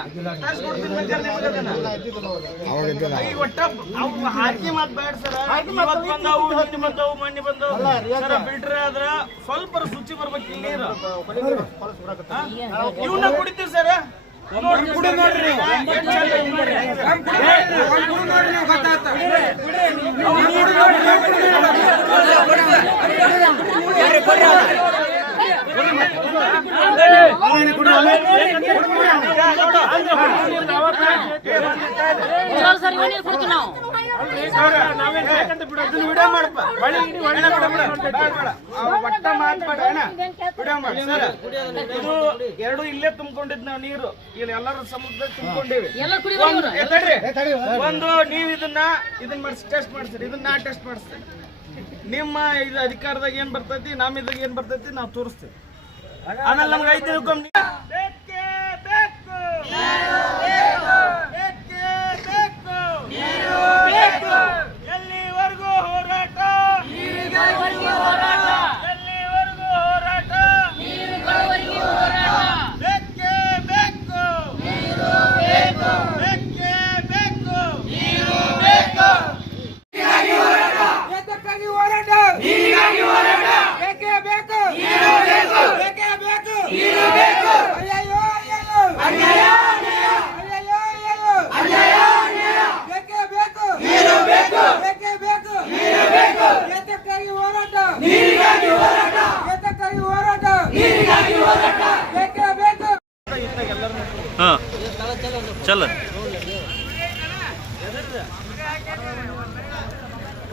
ಇದ್ದಿಲ್ಲ ತರ್ಸ್ಕೊಡ್ತೀನಿ ಮುಂಜಾನೆ ನಿಮ್ಗೆ ಅದನ್ನ. ಈಗ ಒಟ್ಟ ಅವು ಹಾಕಿ ಮಾತ್ ಬೇಡ ಸರ್ ಇವತ್ತು ಬಂದವು ಬಂದವು ಮಣ್ಣಿ ಬಂದವು ಸರ್ ಫಿಲ್ಟರ್ ಆದ್ರ ಸ್ವಲ್ಪ ಶುಚಿ ಬರ್ಬೇಕು ಇಲ್ಲಿ ನೀರು ಇವನ್ನ ಕುಡಿತೀವಿ ಸರ್ ನೋಡಿ ಕುಡಿ ನೋಡ್ರಿ ನೋಡ್ರಿ. ಎರಡು ಇಲ್ಲೇ ತುಂಬಿಕೊಂಡಿದ್ ನಾವು. ನೀರು ಇಲ್ಲಿ ಎಲ್ಲರೂ ಸಮುದ್ರ ತುಂಬಿಕೊಂಡಿವಿ ಒಂದು, ನೀವು ಇದನ್ನ ಇದನ್ನ ಮಾಡಿಸಿ ಟೆಸ್ಟ್ ಮಾಡಿಸ್ರಿ ಇದನ್ನ ಟೆಸ್ಟ್ ಮಾಡಿಸ್ತೀನಿ ನಿಮ್ಮ ಇದು ಅಧಿಕಾರದಾಗ ಏನ್ ಬರ್ತೈತಿ ನಮ್ಮ ಇದಾಗ ಏನ್ ಬರ್ತೈತಿ ನಾವು ತೋರಿಸ್ತೀವಿ. ಆಮೇಲೆ ನಮ್ಗೆ ಐದು ತಿಳ್ಕೊಂಡ್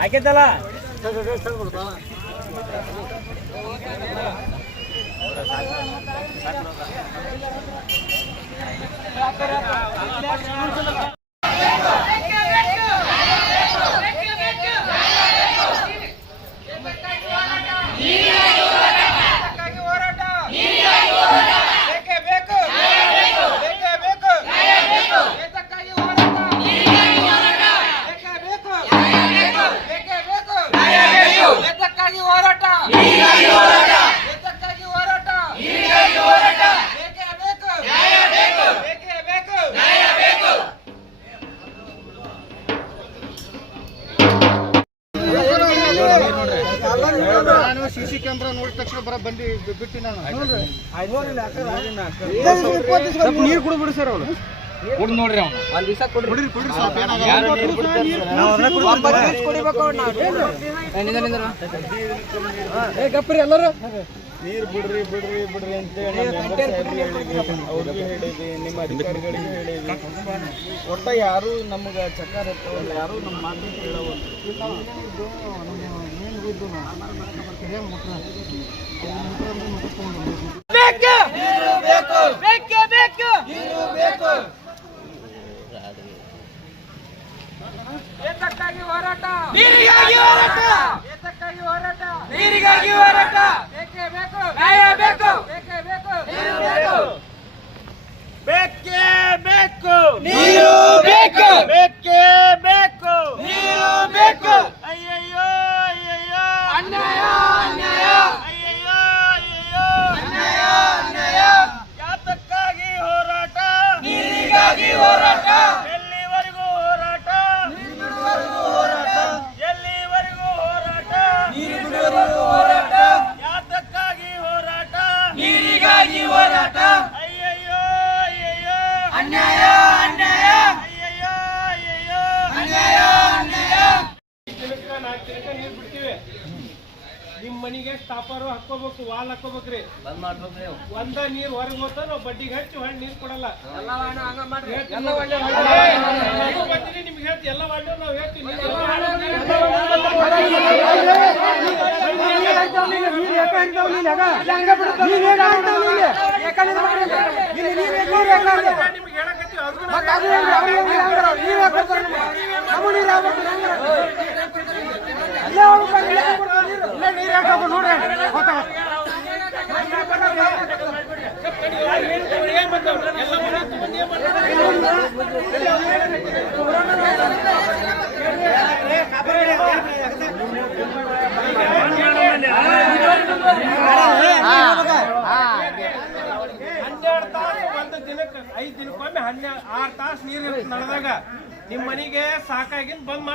ಹಾಕಿದ್ದಲ್ಲ ಸರ್ ಅವ್ರು ಕುಡ್ ನೋಡ್ರಿ ಅವ್ನು. ಒಂದ್ ದಿವಸ ಕೊಡ್ರಿ. ಕುಡ್ರಿ ಗಪ್ಪರಿ ಎಲ್ಲರೂ. ನೀರು ಬಿಡ್ರಿ ಬಿಡ್ರಿ ಬಿಡ್ರಿ ಅಂತ ಅವ್ರಿಗೆ ಹೇಳಿದ್ವಿ ನಿಮ್ಮ ಅಧಿಕಾರಿಗಳಿಗೆ ಹೇಳಿದ್ವಿ. ಒಟ್ಟ ಯಾರು ನಮ್ಗೆ ಚಕ್ಕಾರ ಎತ್ತವಲ್ಲ ಯಾರು ನಮ್ಮ ಮಾತು ಕೇಳವಲ್ಲ. ಬೇಕು? ಬೇಕೇ. ಬೇಕು ಬೇಕು. ಏತಕ್ಕಾಗಿ ಹೋರಾಟ? ನೀರಿಗಾಗಿ ಹೋರಾಟ. ಏತಕ್ಕಾಗಿ ಹೋರಾಟ? ನೀರಿಗಾಗಿ ಹೋರಾಟ. ಬೇಕೇ ಬೇಕು? ನ್ಯಾಯ ಬೇಕು. ಬೇಕೇ ಬೇಕು? ನೀರು ಬೇಕು. ಬೇಕೇ ಬೇಕು. ನೀರು ಬೇಕು. ಬೇಕೇ ಬೇಕು. ನೀರು ಬೇಕು ಅಯ್ಯಯ್ಯೋ ಅಯ್ಯಯ್ಯೋ ಅನ್ಯಾಯ ಅನ್ಯಾಯ ಅಯ್ಯಯ್ಯೋ ಅಯ್ಯಯ್ಯೋ ಅನ್ಯಾಯ ಅನ್ಯಾಯ ಯಾತಕ್ಕಾಗಿ ಹೋರಾಟ ನೀರಿಗಾಗಿ ಹೋರಾಟ ಎಲ್ಲಿವರೆಗೂ ಹೋರಾಟ ಎಲ್ಲಿವರೆಗೂ ಹೋರಾಟ ನೀರು ಬಿಡುವವರೆಗೂ ಹೋರಾಟ ಯಾತಕ್ಕಾಗಿ ಹೋರಾಟ ನೀರಿಗಾಗಿ ಹೋರಾಟ ಅಯ್ಯಯ್ಯೋ ಅಯ್ಯಯ್ಯೋ ಅನ್ಯಾಯ ಅನ್ಯಾಯ ಅಯ್ಯಯ್ಯೋ ಅಯ್ಯಯ್ಯೋ ಅನ್ಯಾಯ ಅನ್ಯಾಯ ನಾಲ್ಕು ದಿನಕ್ಕ ನೀರ್ ಬಿಡ್ತೀವಿ ನಿಮ್ ಮನಿಗೆ ಸ್ಟಾಪರ್ ಹಾಕೋಬೇಕು ವಾಲ್ ಹಾಕೋಬೇಕ್ರಿ ಒಂದ ನೀರ್ ಹೊರಗೆ ಹೋತ ನಾವು ಬಡ್ಡಿಗೆ ಹಚ್ಚಿ ಹೊಳ್ಳಿ ನೀರ್ ಕೊಡಲ್ಲ ಹೇಳ್ತೀನಿ. ನೀವು ಬಂದಿರಿ ನಿಮ್ಗೆ ಹೇಳ್ತಿ ಎಲ್ಲ ಮಾಡಿ ನಾವು ಹೇಳ್ತೀವಿ ನೀವು ನಿಮ್ಗೆ ಹೇಳಕತ್ತೀವಿ ಅದು ಏನ್ ಬಂದವ್ರು ಎಲ್ಲ ಮನೆ ತಗೊಂಡ್ ಏನ್ ಮಾಡ್ತಾರೆ? ಹನ್ನೆರಡು ತಾಸು ಒಂದು ದಿನಕ್ಕೆ ಐದು ದಿನಕ್ಕೆ ಒಮ್ಮೆ ಹನ್ನೆರಡು ಆರು ತಾಸು ನೀರು ಇರುತ್ತೆ ನಡೆದಾಗ ನಿಮ್ ಮನಿಗೆ ಸಾಕಾಗಿನ್ ಬಂದ್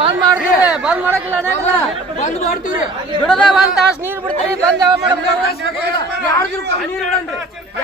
ಬಂದ್ ಮಾಡ್ತೀವಿ ಬಂದ್ ಮಾಡಕ್ಕಿಲ್ಲ ಅನ್ನಂಗಿಲ್ಲ. ಬಂದ್ ಮಾಡ್ತೀವಿ ಬಿಡದ ಒಂದ್ ತಾಸ್ ನೀರ್ ಬಿಡ್ತೀರಿ ಬಂದ್ ಯಾವ ಮಾಡ್ಬೇಕು ನೀರ್ ಬಿಡನ್ರಿ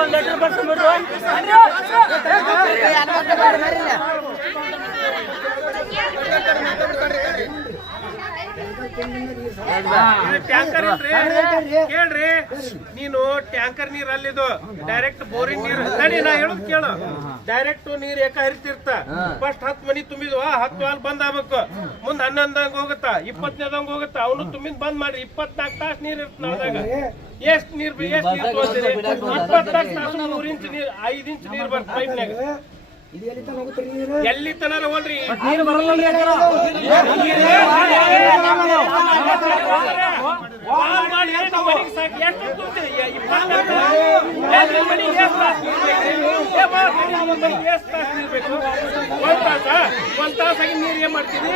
ಒಂದ್ ಲೆಟರ್ ನೀರ್ ಟ್ಯಾಂಕರ್ ಕೇಳ್ರಿ. ನೀನು ಟ್ಯಾಂಕರ್ ನೀರ್ ಅಲ್ಲಿದು. ಡೈರೆಕ್ಟ್ ಬೋರಿಂಗ್ ನೀರ್ ನಡಿ ನಾ ಹೇಳುದ್ ಕೇಳು. ಡೈರೆಕ್ಟ್ ನೀರ್ ಏಕ ಹರಿತಿರ್ತ ಫಸ್ಟ್ ಹತ್ತು ಮನಿ ತುಂಬಿದ್ವ ಹತ್ತು ಹಾಲ್ ಬಂದ್ ಆಗ್ಬೇಕು. ಮುಂದ್ ಹನ್ನೊಂದಂಗ್ ಹೋಗುತ್ತ ಇಪ್ಪತ್ತನೇದಂಗ್ ಹೋಗುತ್ತ ಅವನು ತುಂಬಿದ್ ಬಂದ್ ಮಾಡ್ರಿ. ಇಪ್ಪತ್ನಾಲ್ಕು ತಾಸ್ ನೀರ್ ಇರ್ತ ನಳದಾಗ ಎಷ್ಟ್ ನೀರ್ ಎಷ್ಟ್ ನೀರ್ ತೋರ್ಸಿರಿ? ಇಪ್ಪತ್ನಾಲ್ಕು ತಾಸು ಮೂರ್ ಇಂಚ್ ನೀರ್ ಐದ್ ಇಂಚ್ ನೀರ್ ಬರ್ತ ಪೈಪ್ನ್ಯಾಗ. ಎಲ್ಲಿ ತನಕ ಹೋಗ್ರಿ ನೀರ್ ಬೇಕ್ರಿ? ಏ ಬಾ, ಮನೆಗೆ ಒಂದ್ ತಾಸು? ಒಂದ್ ತಾಸ? ಒಂದ್ ತಾಸಾಗಿ ನೀರ್ ಏನ್ ಮಾಡ್ತೀವಿ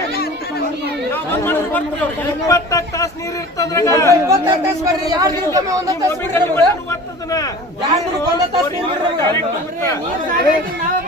ನಾವು ತಾಸ ನೀರ್ ಇರ್ತದ್ರಾಗ. ಇಪ್ಪತ್ನಾಲ್ಕು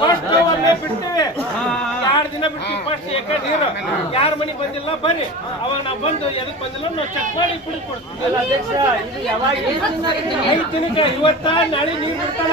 ಫಸ್ಟ್ ಅಲ್ಲೇ ಬಿಡ್ತೀವಿ ಎರಡ್ ದಿನ ಬಿಡ್ತೀವಿ ಫಸ್ಟ್ ಏಕ ನೀರು. ಯಾರ ಮನೆಗೆ ಬಂದಿಲ್ಲ ಬರ್ರಿ. ಅವಾಗ ನಾವು ಬಂದು ಎದಕ್ ಬಂದಿಲ್ಲ ನಾವು ಚೆಕ್ ಮಾಡಿ ಕುಡಿ ಕೊಡ್ತೀವಿ. ಅಧ್ಯಕ್ಷ ಇದು ಯಾವಾಗ ಐದು ದಿನಕ್ಕೆ ಇವತ್ತ ನಾಳೆ ನೀರು ಬಿಡ್ತಾನ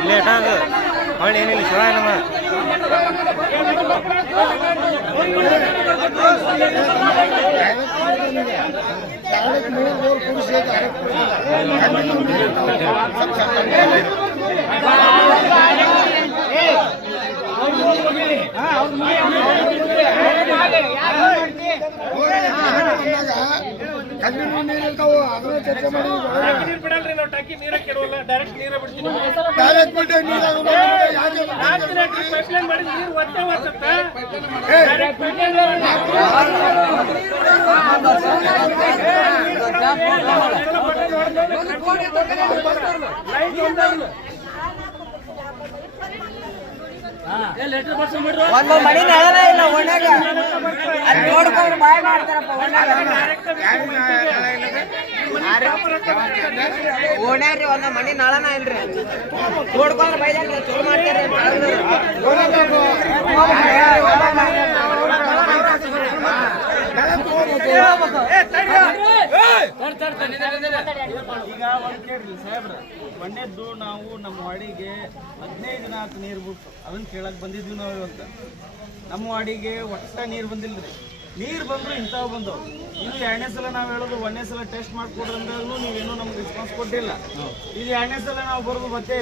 ಹೊಳೆ ಅದು ಹೊಳಿ ಏನಿಲ್ಲ ಬಂದೈತಿ ನಮ್ಮ ದಿನ ಆಯ್ತು ನೀರು ಚರ್ಚೆ ನೀರ್ ಬಿಡಲ್ರಿ ನಾವು ಟಾಕಿ ನೀರ ಕೆಡವಲ್ಲ ಡೈರೆಕ್ಟ್ ನೀರ ಮಾಡಿ ನೀರು ಒತ್ತೆ ಒತ್ತತ್ತ? ಡೈರೆಕ್ಟ್ ಲೈಟ್ ಒಂದಾಗಿಲ್ಲ ಒಂದು ಮನಿ ನೆಳನ ಇಲ್ಲ ಒಣಗ. ಅದ್ ನೋಡ್ಕೊಂಡು ಬಾಯ್ ಮಾಡ್ತಾರಪ್ಪ ಒಣಗ. ಓಣ್ಯಾಗ್ರಿ ಒಂದ ಮನಿ ನಳನ ಇಲ್ರಿ ನೋಡ್ಕೊಂಡ್ರೆ ಬೈದಾರ ಚಲೋ ಮಾಡ್ತಾರೆ ಈಗ ಒಂದ್ ಕೇಳ್ರಿ ಸಾಹೇಬ್ರ ಒಂದೇದ್ದು ನಾವು ನಮ್ಮ ವಾಡಿಗೆ ಹದಿನೈದು ದಿನ ಆತು ನೀರು ಬಿಟ್ಟು ಅದನ್ನ ಕೇಳಕ್ ಬಂದಿದ್ವಿ ನಾವು ಇವತ್ತು. ನಮ್ಮ ವಾಡಿಗೆ ಒಟ್ಟ ನೀರು ಬಂದಿಲ್ರಿ. ನೀರು ಬಂದ್ರು ಇಂಥವು ಬಂದವು. ಇದು ಎರಡನೇ ಸಲ ನಾವು ಹೇಳೋದು ಒಂದನೇ ಸಲ ಟೆಸ್ಟ್ ಮಾಡ್ಕೊಡ್ರಿ ಅಂದ್ರೂ ನೀವೇನೂ ನಮ್ಗೆ ರೆಸ್ಪಾನ್ಸ್ ಕೊಟ್ಟಿಲ್ಲ. ಇದು ಎರಡನೇ ಸಲ ನಾವು ಬರೋದು ಮತ್ತೆ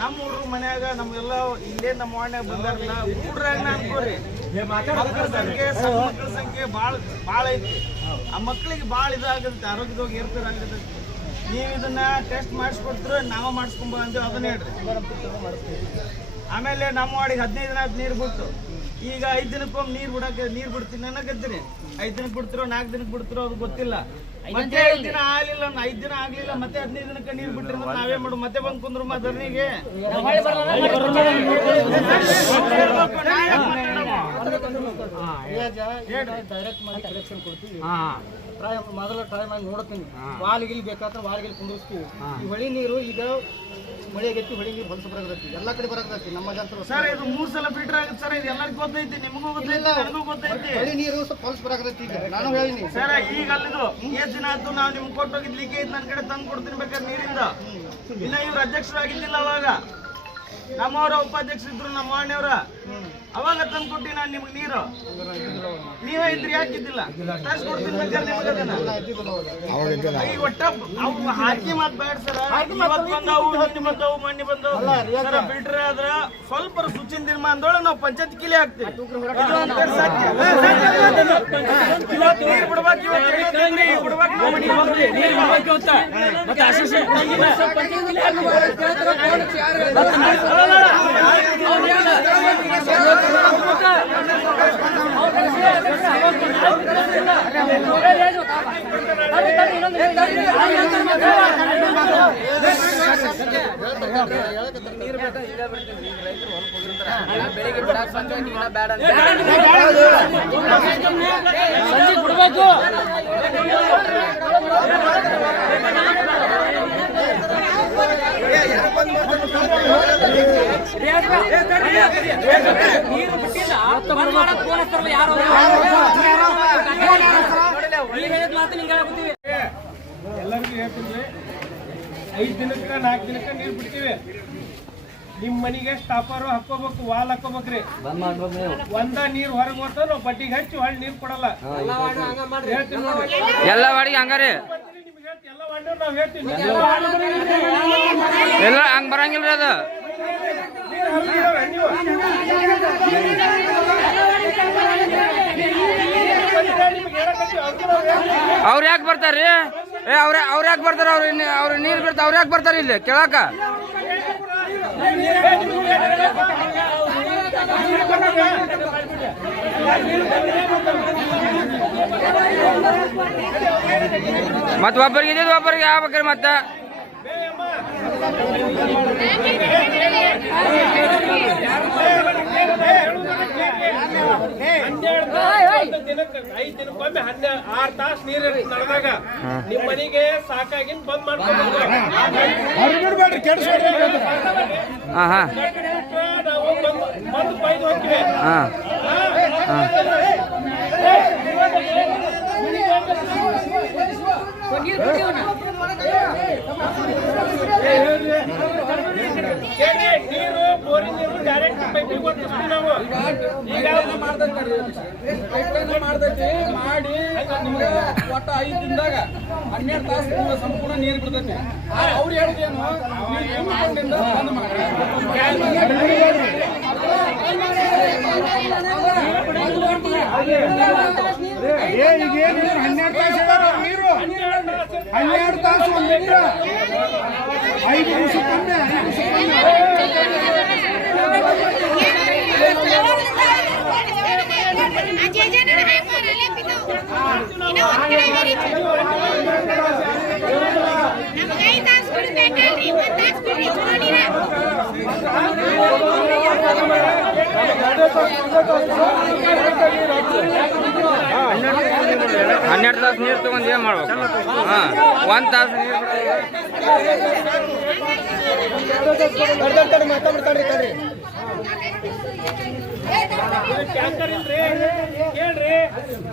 ನಮ್ಮ ಹುಡುಗ್ರ ಮನ್ಯಾಗ ನಮ್ಗೆಲ್ಲ ಇಲ್ಲೇ ನಮ್ಮ ವಾಡ್ಯಾಗ ಬಂದಾರಲ್ಲ ಹುಡ್ರಾಗ ಅನ್ಕೋರಿ ಮಕ್ಕಳ ಸಂಖ್ಯೆ, ಸಣ್ಣ ಮಕ್ಕಳ ಸಂಖ್ಯೆ ಭಾಳ ಭಾಳ ಐತಿ. ಆ ಮಕ್ಕಳಿಗೆ ಭಾಳ ಇದಾಗುತ್ತೆ ಆರೋಗ್ಯದಾಗ ಏರ್ಪೇರ್ ಆಗತ್ತೆ. ನೀವು ಇದನ್ನ ಟೆಸ್ಟ್ ಮಾಡಿಸ್ಕೊಡ್ತೀರ ನಾವು ಮಾಡಿಸ್ಕೊಂಬ ಅಂತ ಅದನ್ನ ಹೇಳ್ರಿ. ಆಮೇಲೆ ನಮ್ಮ ವಾಡಿಗೆ ಹದಿನೈದು ದಿನ ನೀರು ಬಿಡ್ತು. ಈಗ ಐದು ದಿನಕ್ಕೊಮ್ಮೆ ನೀರು ಬಿಡಕ್ಕೆ, ನೀರು ಬಿಡ್ತೀನಿ ಅನ್ನಕತ್ತೀನಿ ಐದು ದಿನಕ್ಕೆ ಬಿಡ್ತಿರೋ, ನಾಲ್ಕು ದಿನಕ್ಕೆ ಬಿಡ್ತಿರೋ ಅದು ಗೊತ್ತಿಲ್ಲ. ಮತ್ತೆ ಐದು ದಿನ ಆಗ್ಲಿಲ್ಲ ಐದು ದಿನ ಆಗ್ಲಿಲ್ಲ ಮತ್ತೆ ಹದಿನೈದು ದಿನಕ್ಕೆ ನೀರು ಬಿಟ್ರಿ ನಾವೇ ಮಾಡು. ಮತ್ತೆ ಬಂದ್ ಕುಂದ್ರು ಮಾ ಧರಣಿಗೆ ಡೈರೆಕ್ಟ್ ಮಾಡಿ ಕಲೆಕ್ಷನ್ ಕೊಡ್ತೀವಿ. ಟ್ರೈ ಮೊದಲ ಟ್ರೈ ಮಾಡಿ ನೋಡ್ತೀನಿ. ವಾಲ್ಗಿಲ್ ಬೇಕಾದ್ರೆ ವಾಲ್ಗಿಲ್ ಕುಂದಿರ್ಸ್ತೀವಿ. ಈ ಹೊಳಿ ನೀರು ಈಗ ಮಳೆ ಆಗೈತಿ ಹೊಳಿ ನೀರು ಹೊಲಸು ಬರಕತ್ತೈತಿ. ಎಲ್ಲ ಕಡೆ ಬರಕತ್ತೈತಿ. ನಮ್ಮ ಜಂತ್ರ ಸರ್ ಇದು ಮೂರು ಸಲ ಫಿಲ್ಟರ್ ಆಗುತ್ತೆ ಸರ್ ಇದು ಎಲ್ಲರಿಗೂ ಗೊತ್ತೈತಿ ನಿಮಗೂ ಗೊತ್ತೈತಿ ನನಗೂ ಗೊತ್ತೈತಿ. ಹೊಳಿ ನೀರು ಸ್ವಲ್ಪ ಹೊಲಸು ಬರಕತ್ತಿ ಈಗ. ನಾನು ಹೇಳಿನಿ. ಸರ್ ಈಗ ಅಲ್ಲಿದು ಎಷ್ಟು ದಿನ ಆಯ್ತು ನಾವು ನಿಮ್ಗೆ ಕೊಟ್ಟೋಗಿದ್ ಲೀಕೇಜ್ ನನ್ನ ಕಡೆ ತಂದು ಕೊಡ್ತೀನಿ ಬೇಕಾದ್ರೆ ನೀರಿಂದ. ಇನ್ನ ಇವ್ರು ಅಧ್ಯಕ್ಷರಾಗಿದ್ದಿಲ್ಲ ಅವಾಗ. ನಮ್ಮವರ ಉಪಾಧ್ಯಕ್ಷ ಇದ್ರು ನಮ್ಮ ವಾಣಿಯವ್ರ ಅವಾಗ ತಂದು ಕೊಟ್ಟಿ ನಾನು ನಿಮ್ಗೆ ನೀರು ನೀವೇ ಇದ್ರಿ ಯಾಕಿದ್ದಿಲ್ಲ ತರಿಸ್ಕೊಡ್ತೀನಿ ಬೇಕಾದ್ರೆ ನಿಮಗೆ ಅದನ್ನ ಈಗ ಒಟ್ಟ ಅವು ಹಾಕಿ ಮಾತ್ ಬೇಡ ಸರ್ ಇವತ್ತು ಬಂದವು ಮಣ್ಣಿ ಬಂದವು ಸರ್ ಫಿಲ್ಟರ್ ಆದ್ರ ಸ್ವಲ್ಪ ಸುಚಿನ ದಿನ ಅಂದೊಳಗೆ ನಾವು ಪಂಚಾಯತ್ ಕಿಲಿ ಹಾಕ್ತೀವಿ. ಇವತ್ತು ನೀರ್ ಬಿಡ್ಬೇಕು ಇವತ್ತು ಬಿಡ್ಬೇಕು. ಬೆಳಿಗ್ಗೆ ಬಿಡಾಕ್ ಬಂದ್ರೆ ನೀನ ಬೇಡ ಸಂಜೆ ಬಿಡಬೇಕು ಬಿಟ್ಟಿಲ್ಲ ಬಂದ್ ಎಲ್ಲರಿಗೂ ಹೇಳ್ತೀನಿ ಐದು ದಿನಕ್ಕೆ ನಾಲ್ಕು ದಿನಕ್ಕೆ ನೀರು ಬಿಡ್ತೀವಿ. ನಿಮ್ಮ ಮನೆಗೆ ಸ್ಟಾಪರ್ ಹಾಕೋಬೇಕು ವಾಲ್ ಹಾಕೋಬೇಕ್ರಿ ಒಂದ ನೀರು ಹೊರಗೆ ಹೋಗ್ತಾ ನಾವು ಬಡ್ಡಿಗೆ ಹಚ್ಚಿ ಹೊಳ್ಳಿ ನೀರು ಕೊಡಲ್ಲ. ಎಲ್ಲ ವಾಡಿಗೆ ಹಂಗಾರಿ. ಎಲ್ಲ ವಾರ್ಡ್ನವ್ರು ನಾವು ಹೇಳ್ತೀನಿ ಎಲ್ಲ ಹಂಗ ಬರಂಗಿಲ್ಲ ಹಂಗ್ ಬರಂಗಿಲ್ರಿ ಅದು ನೀರು ಹರಿದಿದ್ದಾವೆ ನೀವು ನಿಮ್ಗೆ ಹೇಳಕತ್ತೀವಿ ಅವ್ರಿಗೆ ನಾವು ಹೇಳ್ತೀವಿ. ಅವ್ರು ಯಾಕೆ ಬರ್ತಾರ್ರಿ? ಏ, ಅವ್ರ ಅವ್ರ ಯಾಕೆ ಬರ್ತಾರ? ಅವ್ರ ಅವ್ರ ನೀರ್ ಬಿಡ್ತಾರ ಅವ್ರ ಯಾಕೆ ಬರ್ತಾರ ಇಲ್ಲಿ? ಕೇಳಾಕ? ಮತ್ತೆ ಒಬ್ಬರಿಗೆ ಒಬ್ಬರಿಗೆ ಆಗ್ಬೇಕ್ರಿ ಮತ್ತೆ. ಐದು ದಿನಕ್ಕೊಮ್ಮೆ ಹನ್ನೆರಡು ಆರು ತಾಸು ನೀರು ನಡೆದಾಗ ನಿಮ್ಮ ಮನೆಗೆ ಸಾಕಾಗಿನ್ ಬಂದ್ ಮಾಡ್ಕೊಂಡು ಹಾ ಹಾ. ನಾವು ಬಂದ್- ಬಂದ್ ಹಾ ನೀರು ಬೋರಿನ ನೀರು ಡೈರೆಕ್ಟ್ ಪೈಪಿಗೆ ಬರ್ತೀವಿ ನಾವು ಈಗ ಮಾಡ್ತೈತಿ ಮಾಡಿ ನಿಮ್ಗೆ ಒಟ್ಟ ಐದು ದಿನದಾಗ ಹನ್ನೆರಡು ತಾಸು ಸಂಪೂರ್ಣ ನೀರು ಬಿಡ್ತೈತಿ ಅವ್ರು ಹೇಳಿದೇನು ಬಂದ್ ಮಾಡಿ ಹನ್ನೆರಡು ತಾಸು ಇದಾವ ನೀರು ಹನ್ನೆರಡು ತಾಸು ಒಂದು ಲೀಟ್ರ್ ಐದು ನಿಮಿಷಕ್ಕೊಮ್ಮೆ ಐದು ನಿಮಿಷಕ್ಕೊಮ್ಮೆ ಹನ್ನೆರಡು ತಾಸು ನೀರು ತಗೊಂಡು ಏನು ಮಾಡ್ಬೇಕು? ಹಾ ಒಂದು ತಾಸು ನೀರು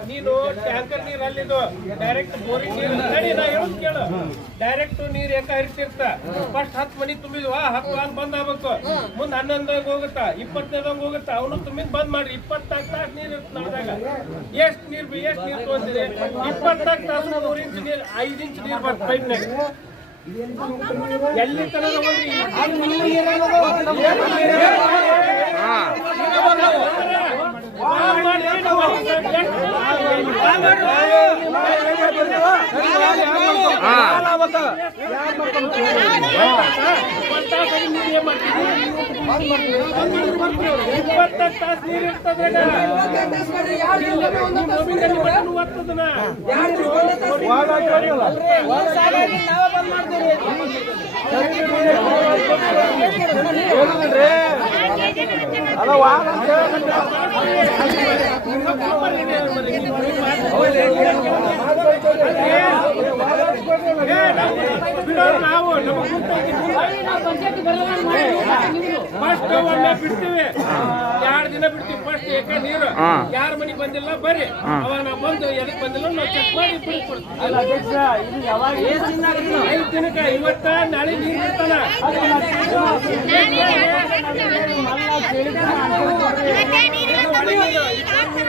ನೀನು ಟ್ಯಾಂಕರ್ ನೀರ್ ಅಲ್ಲಿದು ಡೈರೆಕ್ಟ್ ಬೋರಿಂಗ್ ನೀರು ನಡಿ ನಾ ಹೇಳೋದ್ ಕೇಳು. ಡೈರೆಕ್ಟ್ ನೀರು ಯಾಕೆ ಹರಿತಿರ್ತ. ಫಸ್ಟ್ ಹತ್ತು ಮನಿ ತುಂಬಿದ್ವಾ. ಹತ್ತು ವಾರ ಬಂದ್ ಆಗ್ಬೇಕು. ಮುಂದೆ ಹನ್ನೊಂದಾಗ ಹೋಗುತ್ತಾ? ಇಪ್ಪತ್ತನೇದಾಗ ಹೋಗುತ್ತಾ? ಅವನು ತುಂಬಿದ್ ಬಂದ್ ಮಾಡ್ರಿ. ಇಪ್ಪತ್ನಾಲ್ಕು ತಾಸು ನೀರು ಇರ್ತ ನೋಡಿದಾಗ ಎಷ್ಟು ನೀರು ಬಿ- ನೀರು ತಗೊಂತಿದೆ ಇಪ್ಪತ್ನಾಲ್ಕು ತಾಸು ಮೂರ್ ಇಂಚ್ ನೀರ್ ಐದ್ ಇಂಚ್ ನೀರ್ ಬರ್ತ ಎಲ್ಲಿ ತನಕ ನೀವ್? ಇಪ್ಪತ್ತೈದು ತಾಸ್ ನೀರ್ ಇರ್ತದ್ರಾಗ. ಒತ್ತದನ. ಬಿಡೋರು ನಾವು ಫಸ್ಟ್ ಒಮ್ಮೆ ಬಿಡ್ತೀವಿ ಎರಡು ದಿನ ಬಿಡ್ತೀವಿ ಫಸ್ಟ್ ಏಕ ನೀರು ಯಾರ ಮನೆಗೆ ಬಂದಿಲ್ಲ ಬರ್ರಿ ಅವಾಗ ನಾವು ಬಂದು ಎದಕ್ ಬಂದಿಲ್ಲ ನಾವು ಚೆಕ್ ಮಾಡಿ ಬಿಡ್ಕೊಡ್ತೀವಿ ಐದು ದಿನಕ್ಕೆ ಇವತ್ತ ನಾಳೆ ನೀರು ಬಿಡ್ತಾನ?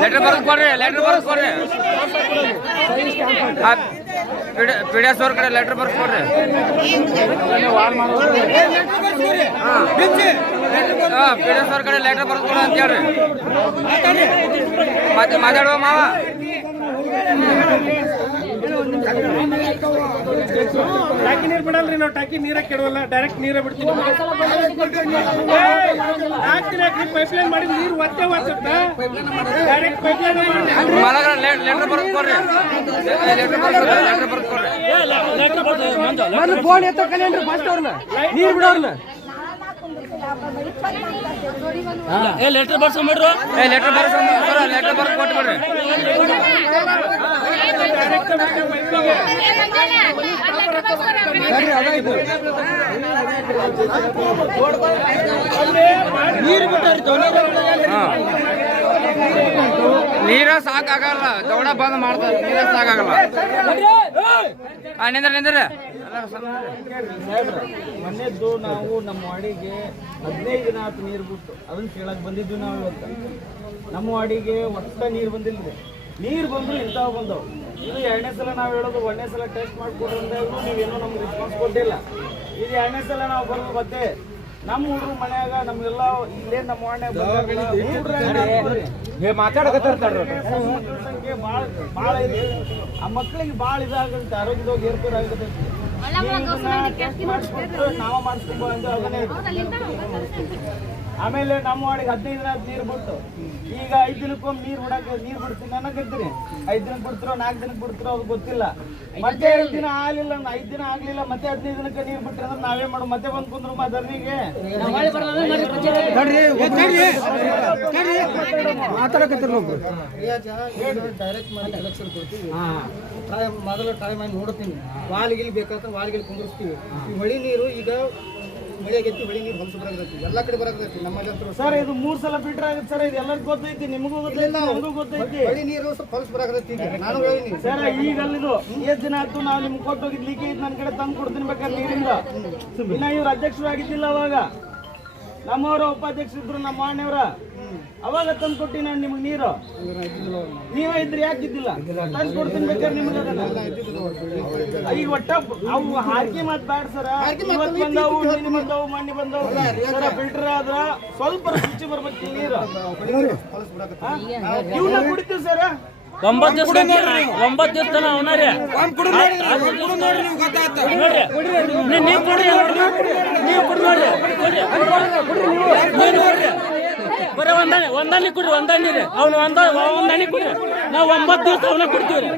ಲೆಟರ್ ಬರ್ದು ಕೊಡ್ರಿ ಲೆಟರ್ ಬರ್ದು ಕೊಡ್ರಿ. ಪಿ ಡಿ ಎಸ್ ಕಡೆ ಲೆಟರ್ ಬರ್ದು ಕೊಡ್ರಿ. ಹಾಂ ಪಿ ಡಿ ಕಡೆ ಲೆಟರ್ ಬರ್ದು ಕೊಡ ಅಂತ ಹೇಳ್ರಿ. ಮಾತಾಡುವ ಮಾವ. ಟಾಕಿ ನೀರ್ ಬಿಡಲ್ರಿ ನಾವು. ಟಾಕಿ ನೀರ ಕೆಡವಲ್ಲ ಡೈರೆಕ್ಟ್ ನೀರ ಬಿಡ್ತೀವಿ ಹಾಕ್ತೀನಿ ಪೈಪ್ ಲೈನ್ ಮಾಡಿ ನೀರು ಒತ್ತೆ ಒತ್ತತ್ತ? ಡೈರೆಕ್ಟ್ ಪೈಪ್ ಲೈನ್ ಮಾಡಿ ಫೋನ್ ಎತ್ತ ಕಲಿಯನ್ರಿ ಫಸ್ಟ್ ಅವ್ರನ್ನ ನೀರ್ ಬಿಡೋರ್ನ? ಏ ಲೆಟರ್ ಬರ್ಸ್ಕೊಂಬಿಡ್ರು ಏ ಲೆಟರ್ ಬರ್ಸ್ಕೊಂಡ್ ಲೆಟರ್ ಬರ್ದು ಕೊಟ್ಟು ಬಿಡ್ರಿ ನೀರ ಸಾಕಾಗಲ್ಲ, ದೌಡ ಬಂದ್ ಮಾಡ್ತಾರೆ ನೀರ ಸಾಕಾಗಲ್ಲ. ನಿಂದ್ರ ನಿಂದ್ರ. ಮನೆದ್ದು ನಾವು ನಮ್ಮ ವಾಡಿಗೆ ಹದಿನೈದು ದಿನ ಆತು ನೀರು ಬಿಟ್ಟು. ಅದನ್ನ ಕೇಳಕ್ ಬಂದಿದ್ದು ನಾವು ಇವತ್ತು. ನಮ್ಮ ವಾಡಿಗೆ ಒಟ್ಟ ನೀರು ಬಂದಿಲ್ಲ ನೀರು ಬಂದ್ರು ಇಂಥವು ಬಂದವು. ಇದು ಎರಡನೇ ಸಲ ನಾವು ಹೇಳೋದು ಒಂದನೇ ಸಲ ಟೆಸ್ಟ್ ಮಾಡಿಕೊಡ್ರಿ ಹೇಳಿದ್ರು ನೀವೇನೋ ನಮ್ಗೆ ರೆಸ್ಪಾನ್ಸ್ ಕೊಟ್ಟಿಲ್ಲ. ಇದು ಎರಡನೇ ಸಲ ನಾವು ಬರೋದು ಮತ್ತೆ ನಮ್ಮ ಹುಡುಗರು ಮನ್ಯಾಗ ನಮ್ಗೆಲ್ಲ ಇಲ್ಲೇ ನಮ್ಮ ವಾರ್ಡ್ನ್ಯಾಗ ಮಾತಾಡಕತ್ತಾರ ಸಂಖ್ಯೆ ಭಾಳ ಭಾಳ ಇದೆ. ಆ ಮಕ್ಕಳಿಗೆ ಭಾಳ ಇದಾಗುತ್ತೆ ಆರೋಗ್ಯದಾಗ ಏರ್ಪೇರ್ ಆಗುತ್ತೆ. ನಾವು ಮಾಡಿಸ್ಕೊಂಬ ಅಂತ ಅದನ್ನೇ. ಆಮೇಲೆ ನಮ್ಮ ವಾಡಿಗೆ ಹದಿನೈದು ದಿನ ನೀರು ಬಿಟ್ಟು. ಈಗ ಐದು ದಿನಕ್ಕೊಮ್ಮೆ ನೀರು ಬಿಡಕ್ಕೆ ನೀರು ಬಿಡ್ತೀನಿ ಅನ್ನಕತ್ತೀನಿ ಐದು ದಿನಕ್ಕೆ ಬಿಡ್ತಿರೋ ನಾಲ್ಕು ದಿನಕ್ಕೆ ಬಿಡ್ತಿರೋ ಅದು ಗೊತ್ತಿಲ್ಲ. ಮತ್ತೆ ಎರಡು ದಿನ ಆಗಲಿಲ್ಲ ಐದು ದಿನ ಆಗ್ಲಿಲ್ಲ ಮತ್ತೆ ಹದಿನೈದು ದಿನಕ್ಕೆ ನೀರು ಬಿಟ್ಟರೆ ಅಂದ್ರೆ ನಾವೇ ಮಾಡು ಮತ್ತೆ ಬಂದು ಕುಂದ್ರು ಮಾ ಧರಣಿಗೆ ಡೈರೆಕ್ಟ್ ಮಾಡಿ ಕೊಡ್ತೀವಿ. ಟ್ರೈ ಮೊದಲು ಆಗಿ ಮಾಡಿ ನೋಡ್ತೀನಿ. ವಾಲ್ಗಿಲ್ ಬೇಕಾದ್ರೆ ವಾಲ್ಗಿಲ್ ಕುಂದಿರ್ಸ್ತೀವಿ. ಈ ಹೊಳಿ ನೀರು ಈಗ ಮಳೆ ಆಗೈತಿ ಹೊಳಿ ನೀರು ಹೊಲಸು ಬರಾಕತ್ತೈತಿ ಎಲ್ಲ ಕಡೆ ನಮ್ಮಲ್ಲಿ ಅಂತೂ ಸರ್ ಇದು ಮೂರು ಸಲ ಫಿಲ್ಟರ್ ಆಗುತ್ತೆ ಸರ್. ಇದು ಎಲ್ಲರಿಗೂ ಗೊತ್ತೈತಿ ನಿಮಗೂ ಗೊತ್ತೈತಿ ನಮಗೂ ಗೊತ್ತೈತಿ. ಹೊಳಿ ನೀರು ಸ್ವಲ್ಪ ಹೊಲಸು ಈಗ. ನಾನು ಹೇಳಿನಿ ಸರ್ ಈಗ ಅಲ್ಲಿದು ಎಷ್ಟು ದಿನ ಆಯ್ತು ನಾವು ನಿಮ್ಗೆ ಕೊಟ್ಟು ಹೋಗಿದ್ ಲೀಕೆ ಇದು ನನ್ನ ಕಡೆ ತಂದು ಕೊಡ್ತೀನಿ ಬೇಕಾದ್ರೆ ನೀರಿಂದ. ಇನ್ನ ಇವ್ರು ಅಧ್ಯಕ್ಷರು ಆಗಿದ್ದಿಲ್ಲ ಅವಾಗ. ನಮ್ಮವರು ಉಪಾಧ್ಯಕ್ಷರು ಇದ್ರು ನಮ್ಮ ಮಾನ್ಯವ್ರ. ಅವಾಗ ತಂದು ಕೊಟ್ಟಿ ನಾನು ನಿಮ್ಗೆ ನೀರು. ನೀವೇ ಯಾಕೆ ಯಾಕಿದ್ದಿಲ್ಲ ತಂದು ಕೊಡ್ತೀನಿ ಬೇಕಾದ್ರೆ ನಿಮ್ಗೆ ಅದನ್ನ. ಈಗ ಒಟ್ಟ ಅವು ಹಾಕಿ ಮತ್ ಬ್ಯಾಡ ಸರ. ಇವತ್ತು ಬಂದವು ನಿನ್ನೆ ಬಂದವು ಮಣ್ಣಿ ಬಂದವು. ಸರ ಫಿಲ್ಟರ್ ಆದ್ರ ಸ್ವಲ್ಪ ರುಚಿ ಬರ್ಬೇಕು ನೀರು. ಇವನ್ನ ಕುಡಿತೀವಿ ಸರ? ಒಂಬತ್ತು ದಿವಸ ಒಂಬತ್ತು ದಿವಸ ತನ ಅವನಾರಿ ನೀವು. ಕೊಡ್ರಿ ನೀವು ಕೊಡಿ ನೋಡ್ರಿ. ನೀವು ಒಂದಾಣಿ ಒಂದಾಣಿ ಕೊಡ್ರಿ ಒಂದಾಣಿ ರೀ. ಅವ್ನು ಒಂದ ಒಂದಾಣಿ ಕೊಡ್ರಿ. ನಾವು ಒಂಬತ್ತು ದಿವಸ ಅವನ ಕೊಡ್ತೀವಿ ರೀ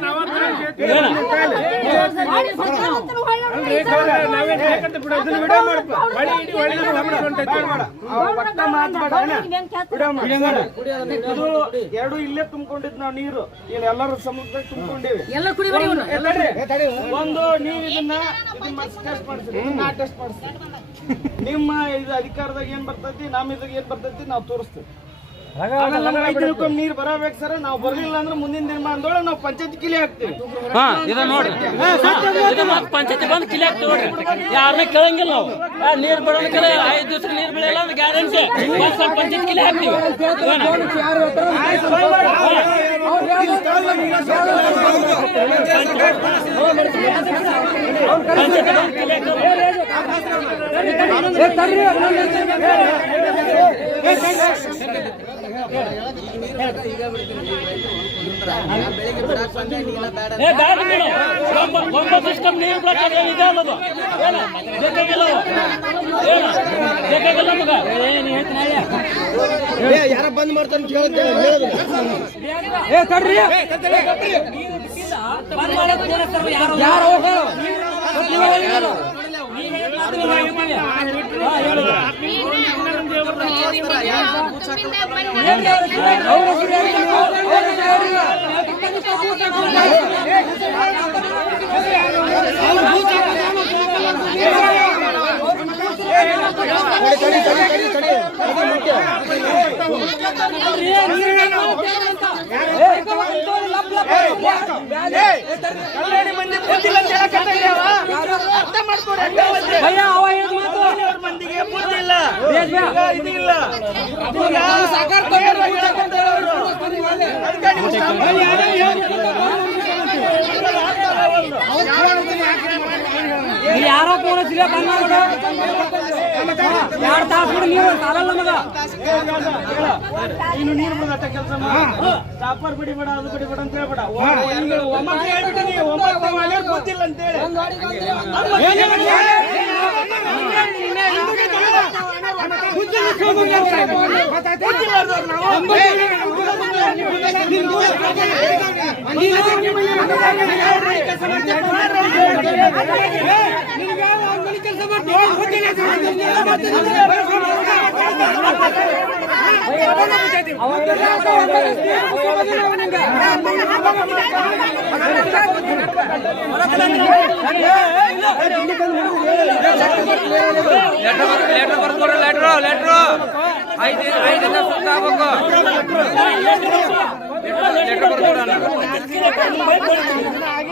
ಎರಡು ಇಲ್ಲೇ ತುಂಬಿಕೊಂಡಿದ್ ನಾವು ನೀರು ಇಲ್ಲಿ ಎಲ್ಲರೂ ಸಮುದ್ರದಾಗ ತುಂಬಿಕೊಂಡಿವಿ ಎಲ್ಲ ಕುಡಿಬೇಡಿ ಇವ್ನು. ಒಂದು ನೀವು ಇದನ್ನ ಟೆಸ್ಟ್ ಮಾಡಿಸ್ರಿ. ಟೆಸ್ಟ್ ನಿಮ್ಮ ಇದು ಅಧಿಕಾರದಾಗ ಏನ್ ಬರ್ತೈತಿ ನಮ್ಮ ಇದಾಗ ಏನ್ ಬರ್ತೈತಿ ನಾವು ತೋರಿಸ್ತೀವಿ. ಆಮೇಲೆ ನಮ್ಗೆ ಐದು ದಿನಕ್ಕೊಮ್ಮೆ ನೀರು ಬರಬೇಕು ಸರ್ ನಾವು ಬರ್ಲಿಲ್ಲ ಅಂದ್ರೆ ಮುಂದಿನ ದಿನಮಾನದೊಳಗೆ ನಾವು ಪಂಚಾಯತ್ ಕಿಲಿ ಹಾಕ್ತೀವಿ. ಹಾ ಇದ ನೋಡ್ರಿ ಇದು ಮತ್ತೆ ಪಂಚಾಯತಿ ಬಂದು ಕಿಲಿ ಹಾಕ್ತಿವಿ ನೋಡ್ರಿ. ಯಾರನ್ನ ಕೇಳಂಗಿಲ್ಲ ನಾವು ಆ, ನೀರ್ ಬಿಡೋಣ ಕಡೆ ಐದು ದಿವಸ ನೀರ್ ಬಿಡಲ್ಲ ಅಂದ್ರೆ ಗ್ಯಾರಂಟಿ ಒಂದ್ ಸ್ವಲ್ಪ ಪಂಚಾಯತ್ ಕಿಲಿ ಹಾಕ್ತಿವಿ. ಪಂಚಾಯತಿ ಸಿಸ್ಟಮ್ ನೀರು ಬಿಡಕ್ಕೆ ಇದೆ ಏನ? ಬೇಕಾಗಿಲ್ಲ ಅವು. ಏನ? ಬೇಕಾಗಿಲ್ಲ ಮಗ? ಏ ಯಾರ ಬಂದ್ ಮಾಡ್ತಾನೆ ಕೇಳುತ್ತೆ ಏ ತಡ್ರಿ. ಯಾರು. ಹೋಗೋರು. ನೀವೇ ಹೇಳಿದ್ರು. ಅವ್ರ ಹೆಸರು ಇಲ್ಲ ಯಾರೋ ಫೋನ್ ಸಿಗ ಬಂದ್ ಎರಡು ತಾಸು ಬಿಡು ನೀವು ಸಾಲಲ್ಲ ನಮಗ ನೀರು ಬಿಡದಟ್ಟ ಕೆಲಸ ಟಾಪರ್ ಬಿಡಿಬೇಡ ಅದು ಬಿಡಿಬೇಡ ಅಂತ ಹೇಳ್ಬೇಡ ಈಗ ಒಮ್ಮಕ್ಕೆ ಹೇಳ್ಬಿಟ್ಟಿನಿ ಒಂಬತ್ತು ಮನೆಯವ್ರ್ ಗೊತ್ತಿಲ್ಲ ಅಂತೇಳಿ ಲೆಟ್ರ್ ಬರ್ಕೊಡ್ರಿ ಲೆಟ್ರು ಲೆಟ್ರು ಐದು ಐದಿಂದ ಸುತ್ತ ಆಗ್ಬೇಕು ಲೆಟ್ರ್ ಬರ್ಕೊಡೋಣ